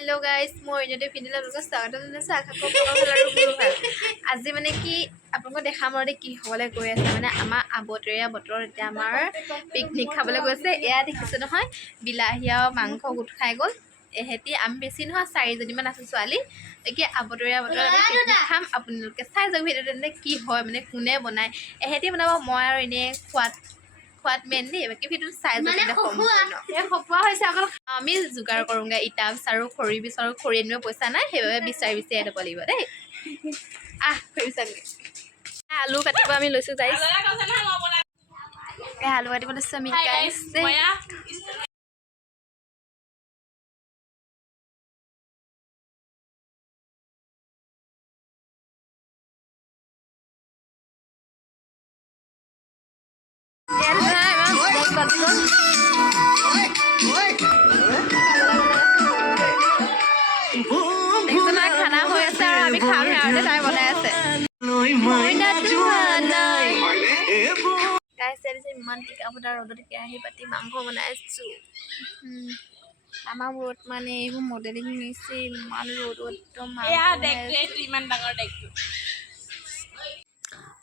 hello guys মই যদি ভিডিঅ'টো আপোনালোকক স্বাগতম জনাইছোঁ আশা কৰোঁ আপোনালোকৰ মোৰো ভাল আজি মানে কি আপোনালোকক দেখাম আৰু কি হ'বলৈ গৈ আছে মানে আমাৰ আবতৰীয়া বতৰত এতিয়া আমাৰ পিকনিক খাবলৈ গৈছে এয়া দেখিছে নহয় বিলাহী আৰু মাংস গোট খাই গ'ল এহেতি আমি বেছি নহয় 4 জনীমান আছো ছোৱালী এতিয়া আবতৰীয়া বতৰত আমি পিকনিক খাম আপোনালোকে চাই যাওক ভিডিঅ'টো কি হয় মানে কোনে বনায় এহেতি বনাব মই আৰু এনে খোৱাত মেইন দেই বাকী ভিডিঅ'টো চাই যাওক সম্পূৰ্ণ এই খপোৱা হৈছে অকল আমি যোগাৰ কৰোঁগে ইটা বিচাৰোঁ খৰি বিচাৰোঁ খৰি আনিব পইচা নাই সেইবাবে বিচাৰি আনিব লাগিব দেই খৰি বিচাৰোঁগে আলু কাটিব আমি লৈছোঁ গাইছ আলু কাটিব লৈছোঁ আমি গাইছ খানা হৈ আছে আৰু আমি খাম আৰু তাই বনাই আছে ইমান টিকাফটা ৰ'দত কেৰাহী পাতি মাংস বনাইছোঁ আমাৰ ৰ'দ মানে এইবোৰ মডেলিং নিছে ইমান ৰ'দত ইমান ডাঙৰ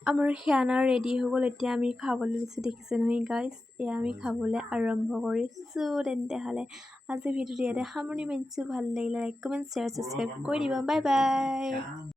আমাৰ খানা ৰেডি হৈ গ'ল এতিয়া আমি খাবলৈ লৈছোঁ দেখিছে নহয় গাইছ এয়া আমি খাবলৈ আৰম্ভ কৰিছোঁ তেন্তে হ'লে আজি ভিডিঅ'টো ইয়াতে সামৰণি মাৰিছোঁ ভাল লাগিলে লাইক কমেণ্ট শ্বেয়াৰ ছাবস্ক্ৰাইব কৰি দিব বাই বাই